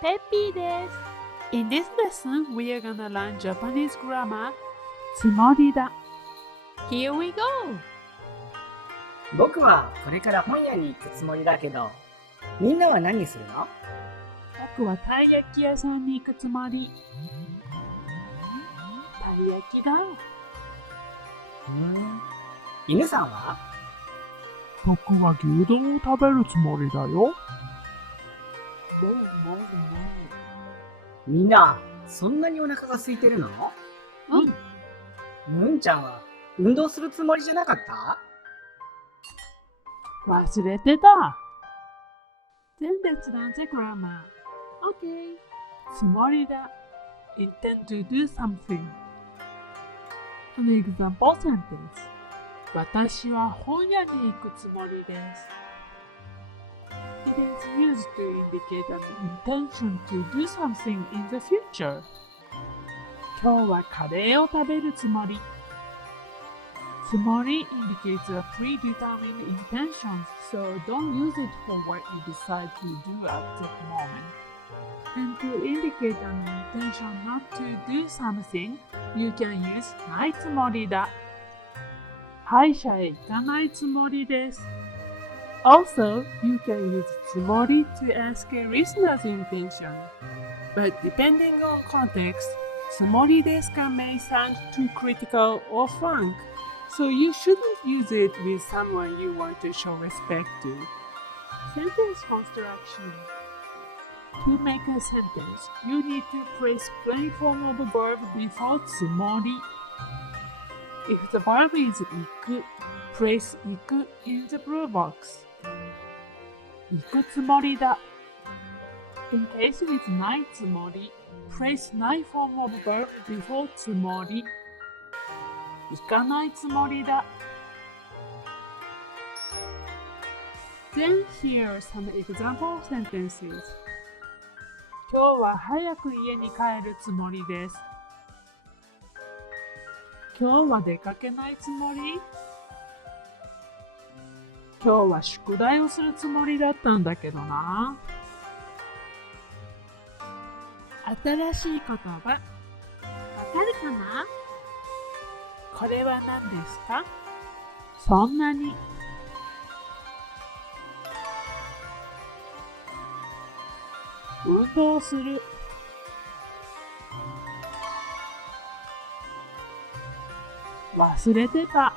ペッピーです。In this lesson, we are gonna learn Japanese grammar つもりだ。Here we go! 僕はこれから本屋に行くつもりだけど、みんなは何するの？僕はたい焼き屋さんに行くつもり。たい焼きだ。犬さんは？僕は牛丼を食べるつもりだよ。みんな、そんなにお腹が空いてるの？うん。むんちゃんは運動するつもりじゃなかった？忘れてた。Then let's learn the grammar. Okay. つもりだ。Intend to do something. An example sentence. 私は本屋に行くつもりです。It is used to indicate an intention to do something in the future. 今日はカレーを食べるつもり。つもり indicates a predetermined intention, so don't use it for what you decide to do at that moment. And to indicate an intention not to do something, you can use ないつもりだ。歯医者へ行かないつもりです。Also, you can use つもり to ask a listener's intention. But depending on context, つもりですか may sound too critical or frank, so you shouldn't use it with someone you want to show respect to. Sentence construction. To make a sentence, you need to place plain form of a verb before つもり. If the verb is 行く, place 行く in the blue box. 行くつもりだ. In case with ないつもり, place ない form of verb before つもり. 行かないつもりだ. Then here are some example sentences. 今日は早く家に帰るつもりです。今日は出かけないつもり？今日は宿題をするつもりだったんだけどな。新しい言葉、わかるかな？これは何ですか？そんなに。運動する。忘れてた。